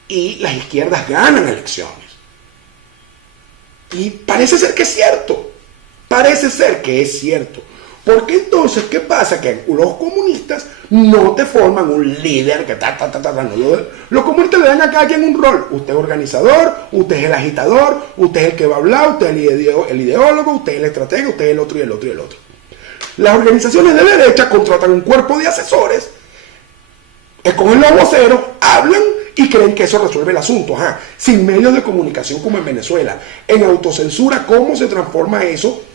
y las izquierdas ganan elecciones. Y parece ser que es cierto. Parece ser que es cierto. Porque entonces, ¿qué pasa? Que los comunistas no te forman un líder que no. Los comunistas le dan a cada quien un rol. Usted es organizador, usted es el agitador, usted es el que va a hablar, usted es el ideólogo, usted es el estratega, usted es el otro y el otro y el otro. Las organizaciones de derecha contratan un cuerpo de asesores, escogen los voceros, hablan y creen que eso resuelve el asunto. Ajá. Sin medios de comunicación como en Venezuela. En autocensura, ¿cómo se transforma eso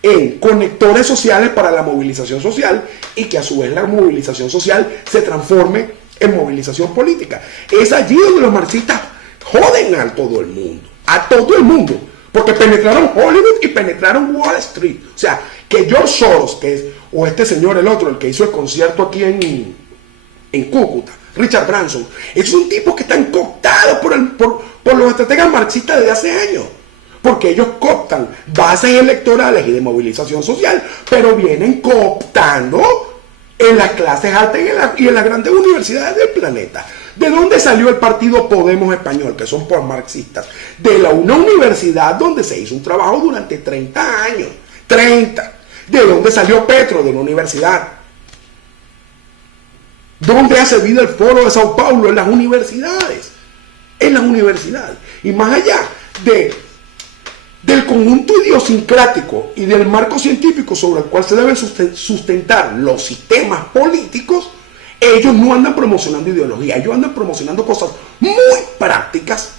en conectores sociales para la movilización social y que a su vez la movilización social se transforme en movilización política? Es allí donde los marxistas joden a todo el mundo, porque penetraron Hollywood y penetraron Wall Street. O sea, que George Soros, o este señor, el otro, el que hizo el concierto aquí en Cúcuta, Richard Branson, es un tipo que están cooptados por los estrategas marxistas desde hace años. Porque ellos cooptan bases electorales y de movilización social, pero vienen cooptando en las clases altas y en las grandes universidades del planeta. ¿De dónde salió el partido Podemos español, que son por marxistas? De una universidad donde se hizo un trabajo durante 30 años. 30. ¿De dónde salió Petro? De una universidad. ¿Dónde ha servido el Foro de Sao Paulo? En las universidades. En las universidades. Y más allá del conjunto idiosincrático y del marco científico sobre el cual se deben sustentar los sistemas políticos, ellos no andan promocionando ideología, ellos andan promocionando cosas muy prácticas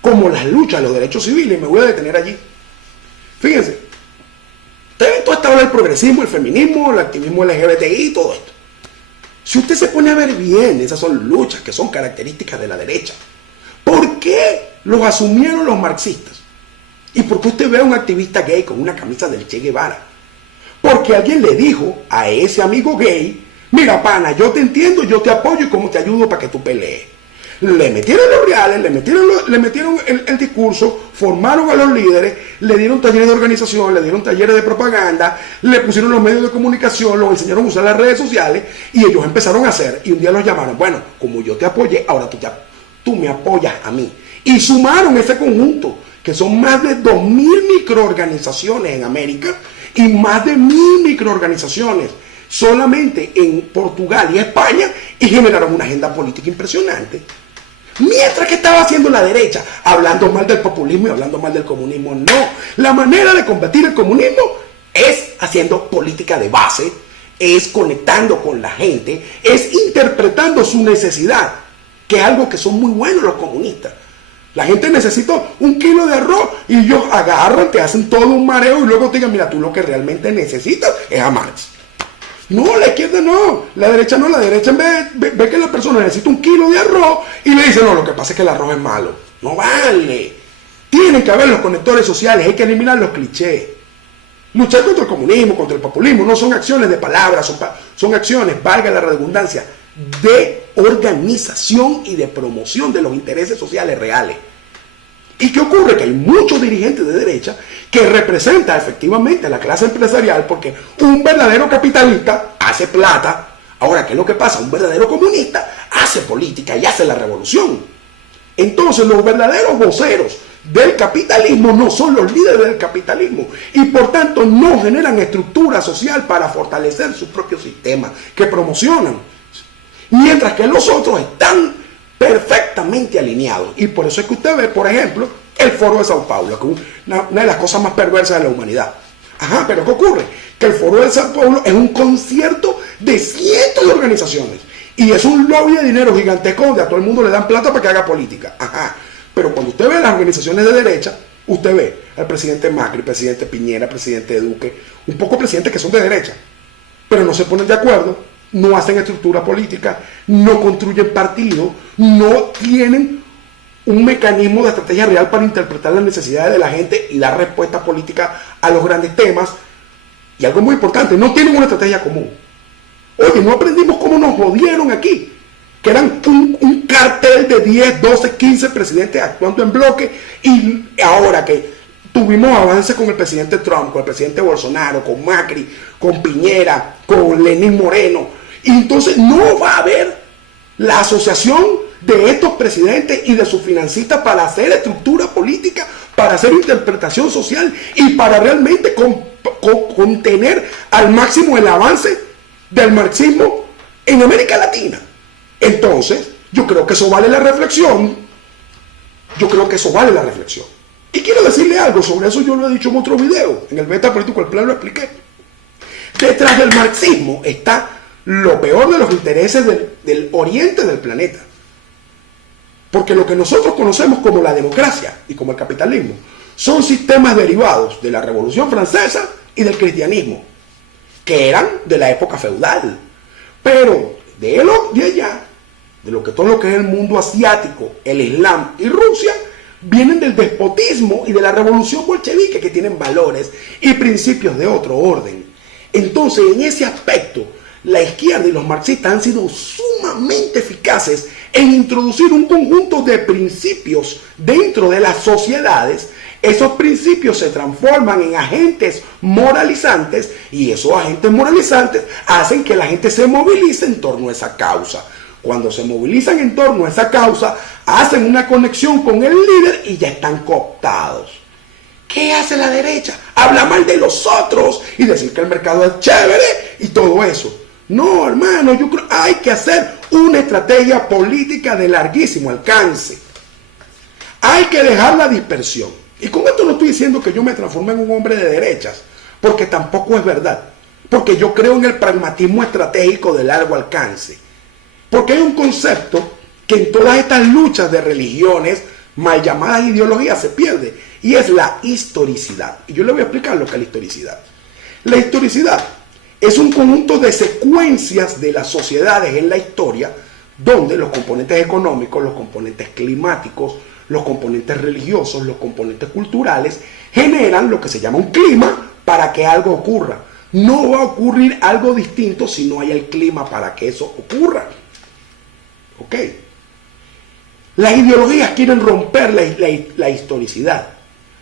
como las luchas de los derechos civiles. Me voy a detener allí. Fíjense, ustedes ven toda esta ola del progresismo, el feminismo, el activismo LGBTI, todo esto. Si usted se pone a ver bien, esas son luchas que son características de la derecha. ¿Por qué los asumieron los marxistas? ¿Y por qué usted ve a un activista gay con una camisa del Che Guevara? Porque alguien le dijo a ese amigo gay, mira pana, yo te entiendo, yo te apoyo y cómo te ayudo para que tú pelees. le metieron los reales, le metieron el discurso, formaron a los líderes, le dieron talleres de organización, le dieron talleres de propaganda, le pusieron los medios de comunicación, los enseñaron a usar las redes sociales y ellos empezaron a hacer, y un día los llamaron, bueno, como yo te apoyé, ahora tú me apoyas a mí. Y sumaron ese conjunto, que son más de 2.000 microorganizaciones en América y más de 1.000 microorganizaciones solamente en Portugal y España, y generaron una agenda política impresionante. Mientras que estaba haciendo la derecha, hablando mal del populismo y hablando mal del comunismo. No, la manera de combatir el comunismo es haciendo política de base, es conectando con la gente, es interpretando su necesidad, que es algo que son muy buenos los comunistas. La gente necesita 1 kilo de arroz y ellos agarran, te hacen todo un mareo y luego te digan, mira, tú lo que realmente necesitas es a Marx. No, la izquierda no, la derecha no, la derecha en vez ve que la persona necesita 1 kilo de arroz y le dice, no, lo que pasa es que el arroz es malo. No vale. Tienen que haber los conectores sociales, hay que eliminar los clichés. Luchar contra el comunismo, contra el populismo, no son acciones de palabras, son acciones, valga la redundancia, de organización y de promoción de los intereses sociales reales. ¿Y qué ocurre? Que hay muchos dirigentes de derecha que representan efectivamente a la clase empresarial, porque un verdadero capitalista hace plata. Ahora, ¿qué es lo que pasa? Un verdadero comunista hace política y hace la revolución. Entonces, los verdaderos voceros del capitalismo no son los líderes del capitalismo y por tanto no generan estructura social para fortalecer su propio sistema que promocionan. Mientras que los otros están perfectamente alineados. Y por eso es que usted ve, por ejemplo, el Foro de Sao Paulo, que es una de las cosas más perversas de la humanidad. Ajá, pero ¿qué ocurre? Que el Foro de Sao Paulo es un concierto de cientos de organizaciones. Y es un lobby de dinero gigantesco donde a todo el mundo le dan plata para que haga política. Ajá. Pero cuando usted ve las organizaciones de derecha, usted ve al presidente Macri, presidente Piñera, presidente Duque, un poco presidentes que son de derecha, pero no se ponen de acuerdo, no hacen estructura política, no construyen partidos, no tienen un mecanismo de estrategia real para interpretar las necesidades de la gente y dar respuesta política a los grandes temas. Y algo muy importante, no tienen una estrategia común. Oye, no aprendimos cómo nos jodieron aquí, que eran un cartel de 10, 12, 15 presidentes actuando en bloque, y ahora que tuvimos avances con el presidente Trump, con el presidente Bolsonaro, con Macri, con Piñera, con Lenín Moreno, y entonces no va a haber la asociación de estos presidentes y de sus financistas para hacer estructura política, para hacer interpretación social y para realmente contener al máximo el avance del marxismo en América Latina. Entonces, yo creo que eso vale la reflexión. Y quiero decirle algo sobre eso, yo lo he dicho en otro video, en el Beta Político El Plan lo expliqué. Detrás del marxismo está lo peor de los intereses del oriente del planeta. Porque lo que nosotros conocemos como la democracia y como el capitalismo son sistemas derivados de la Revolución Francesa y del cristianismo, que eran de la época feudal. Pero de allá, de todo lo que es el mundo asiático, el Islam y Rusia, vienen del despotismo y de la revolución bolchevique, que tienen valores y principios de otro orden. Entonces, en ese aspecto, la izquierda y los marxistas han sido sumamente eficaces en introducir un conjunto de principios dentro de las sociedades. Esos principios se transforman en agentes moralizantes y esos agentes moralizantes hacen que la gente se movilice en torno a esa causa. Cuando se movilizan en torno a esa causa, hacen una conexión con el líder y ya están cooptados. ¿Qué hace la derecha? Habla mal de los otros y decir que el mercado es chévere y todo eso. No, hermano, yo creo que hay que hacer una estrategia política de larguísimo alcance. Hay que dejar la dispersión. Y con esto no estoy diciendo que yo me transforme en un hombre de derechas, porque tampoco es verdad. Porque yo creo en el pragmatismo estratégico de largo alcance. Porque hay un concepto que en todas estas luchas de religiones, mal llamadas ideologías, se pierde. Y es la historicidad. Y yo le voy a explicar lo que es la historicidad. La historicidad es un conjunto de secuencias de las sociedades en la historia, donde los componentes económicos, los componentes climáticos, los componentes religiosos, los componentes culturales, generan lo que se llama un clima para que algo ocurra. No va a ocurrir algo distinto si no hay el clima para que eso ocurra. ¿Ok? Las ideologías quieren romper la historicidad.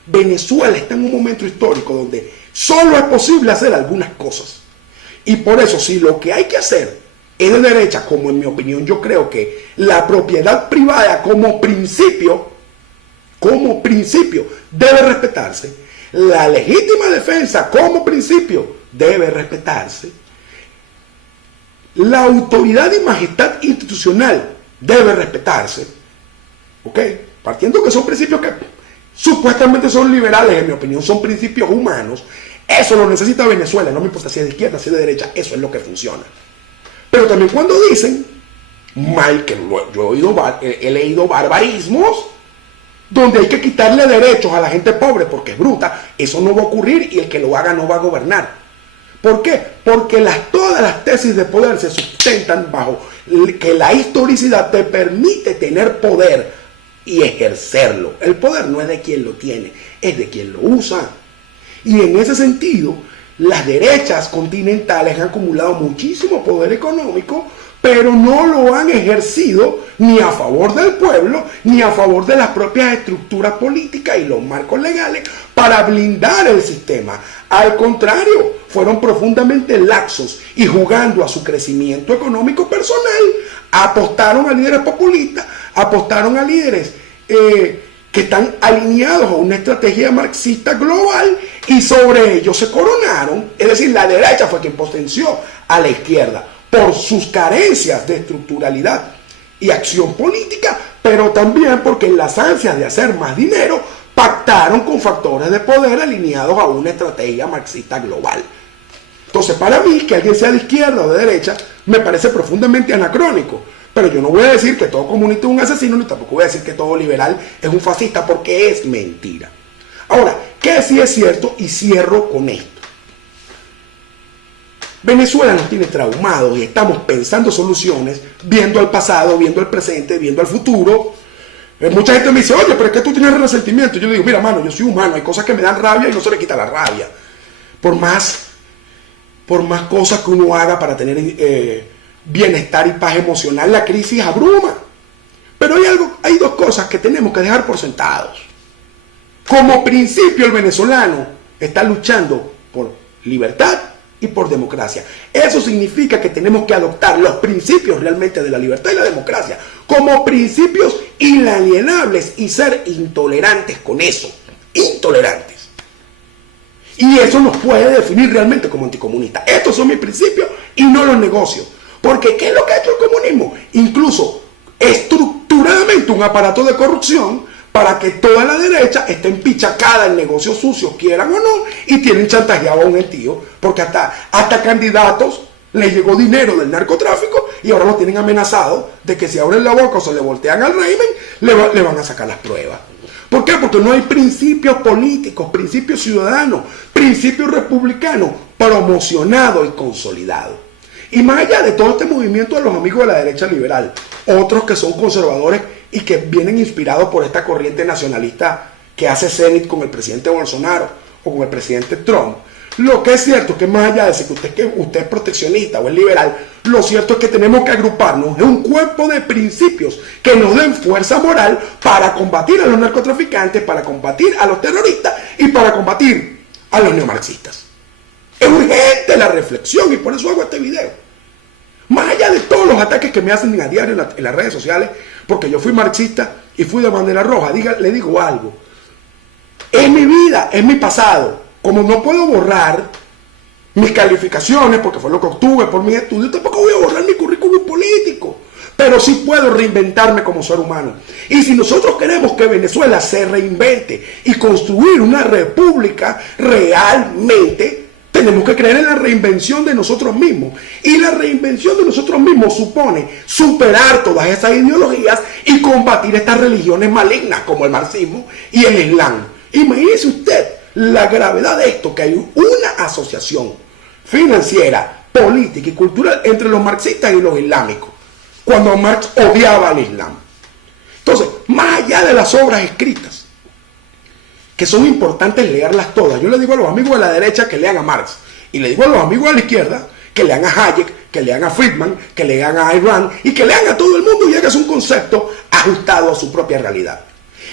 Venezuela está en un momento histórico donde solo es posible hacer algunas cosas. Y por eso, si lo que hay que hacer es de derecha, como en mi opinión yo creo que la propiedad privada como principio debe respetarse, la legítima defensa como principio debe respetarse, la autoridad y majestad institucional debe respetarse, ¿ok? Partiendo que son principios que supuestamente son liberales, en mi opinión son principios humanos. Eso lo necesita Venezuela, no me importa si es de izquierda, si es de derecha, eso es lo que funciona. Pero también cuando dicen, que yo he leído barbarismos, donde hay que quitarle derechos a la gente pobre porque es bruta, eso no va a ocurrir y el que lo haga no va a gobernar. ¿Por qué? Porque todas las tesis de poder se sustentan bajo que la historicidad te permite tener poder y ejercerlo. El poder no es de quien lo tiene, es de quien lo usa. Y en ese sentido, las derechas continentales han acumulado muchísimo poder económico, pero no lo han ejercido ni a favor del pueblo, ni a favor de las propias estructuras políticas y los marcos legales para blindar el sistema. Al contrario, fueron profundamente laxos y jugando a su crecimiento económico personal, apostaron a líderes populistas, apostaron a líderes que están alineados a una estrategia marxista global y sobre ellos se coronaron. Es decir, la derecha fue quien potenció a la izquierda por sus carencias de estructuralidad y acción política, pero también porque en las ansias de hacer más dinero pactaron con factores de poder alineados a una estrategia marxista global. Entonces, para mí, que alguien sea de izquierda o de derecha, me parece profundamente anacrónico. Pero yo no voy a decir que todo comunista es un asesino, ni tampoco voy a decir que todo liberal es un fascista, porque es mentira. Ahora, ¿qué sí es cierto? Y cierro con esto. Venezuela nos tiene traumados y estamos pensando soluciones, viendo al pasado, viendo al presente, viendo al futuro. Mucha gente me dice, oye, pero es que tú tienes resentimiento. Yo le digo, mira, mano, yo soy humano, hay cosas que me dan rabia y no se le quita la rabia. Por más cosas que uno haga para tener bienestar y paz emocional, la crisis abruma. Pero hay dos cosas que tenemos que dejar por sentados. Como principio, el venezolano está luchando por libertad y por democracia. Eso significa que tenemos que adoptar los principios realmente de la libertad y la democracia como principios inalienables y ser intolerantes con eso. Intolerantes. Y eso nos puede definir realmente como anticomunistas. Estos son mis principios y no los negocio. Porque ¿qué es lo que ha hecho el comunismo? Incluso estructuradamente un aparato de corrupción para que toda la derecha esté empichacada en negocios sucios, quieran o no, y tienen chantajeado a un gentío, porque hasta candidatos les llegó dinero del narcotráfico y ahora lo tienen amenazado de que si abren la boca o se le voltean al régimen, le van a sacar las pruebas. ¿Por qué? Porque no hay principios políticos, principios ciudadanos, principios republicanos promocionados y consolidados. Y más allá de todo este movimiento de los amigos de la derecha liberal, otros que son conservadores y que vienen inspirados por esta corriente nacionalista que hace cenit con el presidente Bolsonaro o con el presidente Trump, lo que es cierto es que más allá de decir que usted es proteccionista o es liberal, lo cierto es que tenemos que agruparnos en un cuerpo de principios que nos den fuerza moral para combatir a los narcotraficantes, para combatir a los terroristas y para combatir a los neomarxistas. Es urgente la reflexión y por eso hago este video. Más allá de todos los ataques que me hacen a diario en las redes sociales, porque yo fui marxista y fui de bandera roja, le digo algo. Es mi vida, es mi pasado. Como no puedo borrar mis calificaciones, porque fue lo que obtuve por mis estudios, tampoco voy a borrar mi currículum político. Pero sí puedo reinventarme como ser humano. Y si nosotros queremos que Venezuela se reinvente y construir una república realmente, tenemos que creer en la reinvención de nosotros mismos. Y la reinvención de nosotros mismos supone superar todas esas ideologías y combatir estas religiones malignas como el marxismo y el islam. Imagínese usted la gravedad de esto, que hay una asociación financiera, política y cultural entre los marxistas y los islámicos, cuando Marx odiaba al islam. Entonces, más allá de las obras escritas, que son importantes leerlas todas. Yo le digo a los amigos de la derecha que lean a Marx, y le digo a los amigos de la izquierda que lean a Hayek, que lean a Friedman, que lean a Ayn Rand, y que lean a todo el mundo y hagas un concepto ajustado a su propia realidad.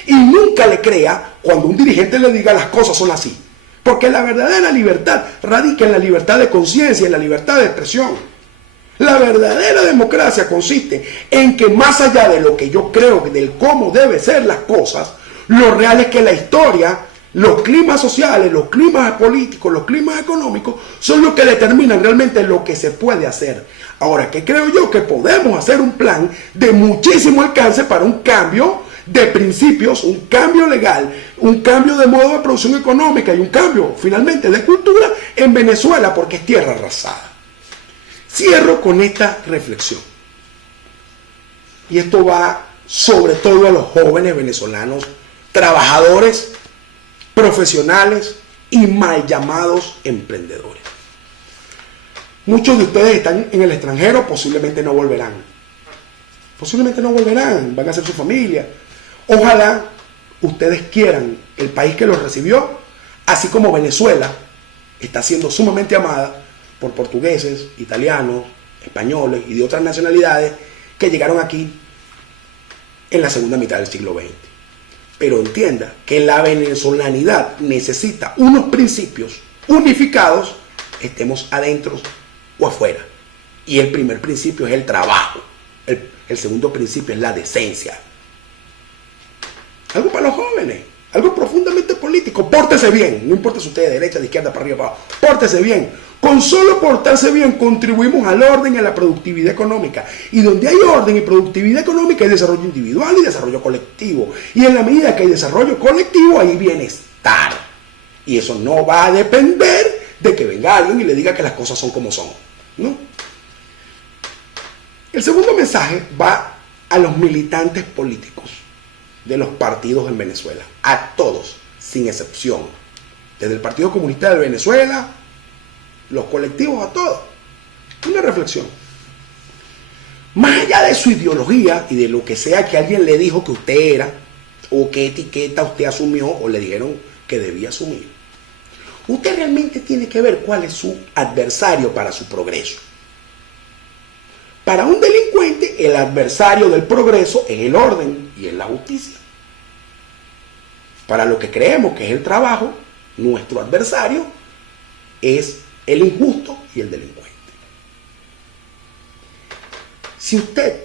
Y nunca le crea cuando un dirigente le diga las cosas son así. Porque la verdadera libertad radica en la libertad de conciencia, en la libertad de expresión. La verdadera democracia consiste en que más allá de lo que yo creo, del cómo deben ser las cosas, lo real es que la historia, los climas sociales, los climas políticos, los climas económicos, son los que determinan realmente lo que se puede hacer. Ahora, ¿qué creo yo? Que podemos hacer un plan de muchísimo alcance para un cambio de principios, un cambio legal, un cambio de modo de producción económica y un cambio, finalmente, de cultura en Venezuela, porque es tierra arrasada. Cierro con esta reflexión. Y esto va sobre todo a los jóvenes venezolanos, trabajadores, profesionales y mal llamados emprendedores. Muchos de ustedes están en el extranjero, posiblemente no volverán. Posiblemente no volverán, van a hacer su familia. Ojalá ustedes quieran el país que los recibió, así como Venezuela está siendo sumamente amada por portugueses, italianos, españoles y de otras nacionalidades que llegaron aquí en la segunda mitad del siglo XX. Pero entienda que la venezolanidad necesita unos principios unificados, estemos adentro o afuera. Y el primer principio es el trabajo. El segundo principio es la decencia. Algo para los jóvenes, algo profundamente político. Pórtese bien, no importa si usted es de derecha, de izquierda, para arriba, para abajo. Pórtese bien. Con solo portarse bien contribuimos al orden y a la productividad económica. Y donde hay orden y productividad económica hay desarrollo individual y desarrollo colectivo. Y en la medida que hay desarrollo colectivo hay bienestar. Y eso no va a depender de que venga alguien y le diga que las cosas son como son, ¿no? El segundo mensaje va a los militantes políticos de los partidos en Venezuela, a todos, sin excepción, desde el Partido Comunista de Venezuela, los colectivos, a todos. Una reflexión. Más allá de su ideología y de lo que sea que alguien le dijo que usted era, o qué etiqueta usted asumió, o le dijeron que debía asumir, usted realmente tiene que ver cuál es su adversario para su progreso. Para un delincuente, el adversario del progreso es el orden y es la justicia. Para lo que creemos que es el trabajo, nuestro adversario es el injusto y el delincuente. Si usted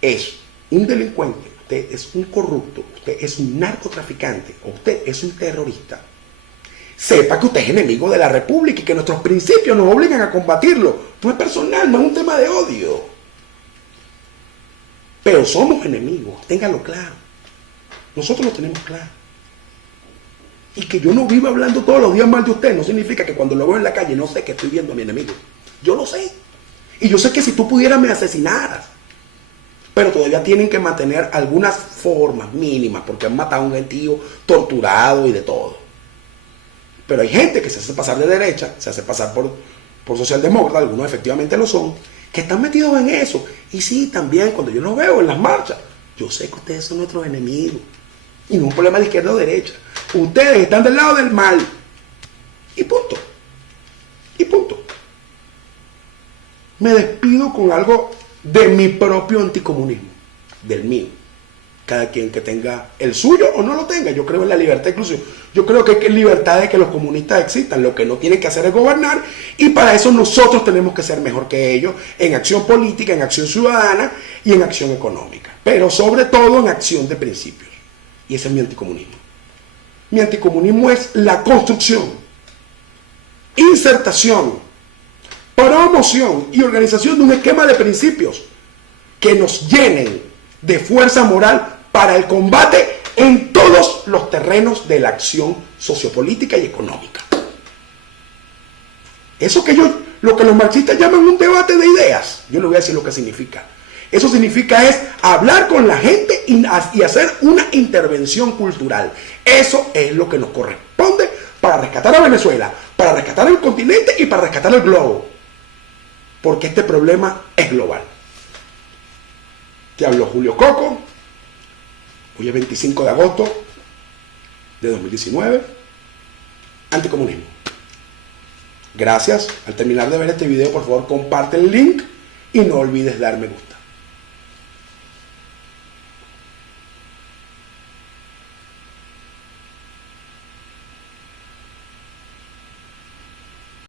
es un delincuente, usted es un corrupto, usted es un narcotraficante o usted es un terrorista, sepa que usted es enemigo de la República y que nuestros principios nos obligan a combatirlo. No es personal, no es un tema de odio. Pero somos enemigos, téngalo claro. Nosotros lo tenemos claro. Y que yo no viva hablando todos los días mal de usted no significa que cuando lo veo en la calle no sé que estoy viendo a mi enemigo. Yo lo sé. Y yo sé que si tú pudieras me asesinaras. Pero todavía tienen que mantener algunas formas mínimas porque han matado a un gentío, torturado y de todo. Pero hay gente que se hace pasar de derecha, se hace pasar por socialdemócrata, algunos efectivamente lo son, que están metidos en eso. Y sí, también cuando yo los veo en las marchas, yo sé que ustedes son nuestros enemigos. Y no es un problema de izquierda o derecha. Ustedes están del lado del mal. Y punto. Y punto. Me despido con algo de mi propio anticomunismo. Del mío. Cada quien que tenga el suyo o no lo tenga. Yo creo en la libertad inclusive. Yo creo que hay libertad de que los comunistas existan. Lo que no tienen que hacer es gobernar. Y para eso nosotros tenemos que ser mejor que ellos. En acción política, en acción ciudadana y en acción económica. Pero sobre todo en acción de principios. Y ese es mi anticomunismo. Mi anticomunismo es la construcción, insertación, promoción y organización de un esquema de principios que nos llenen de fuerza moral para el combate en todos los terrenos de la acción sociopolítica y económica. Eso lo que los marxistas llaman un debate de ideas, yo le voy a decir lo que significa. Eso significa es hablar con la gente y hacer una intervención cultural. Eso es lo que nos corresponde para rescatar a Venezuela, para rescatar el continente y para rescatar el globo. Porque este problema es global. Te habló Julio Coco. Hoy es 25 de agosto de 2019. Anticomunismo. Gracias. Al terminar de ver este video, por favor, comparte el link y no olvides darme gusta.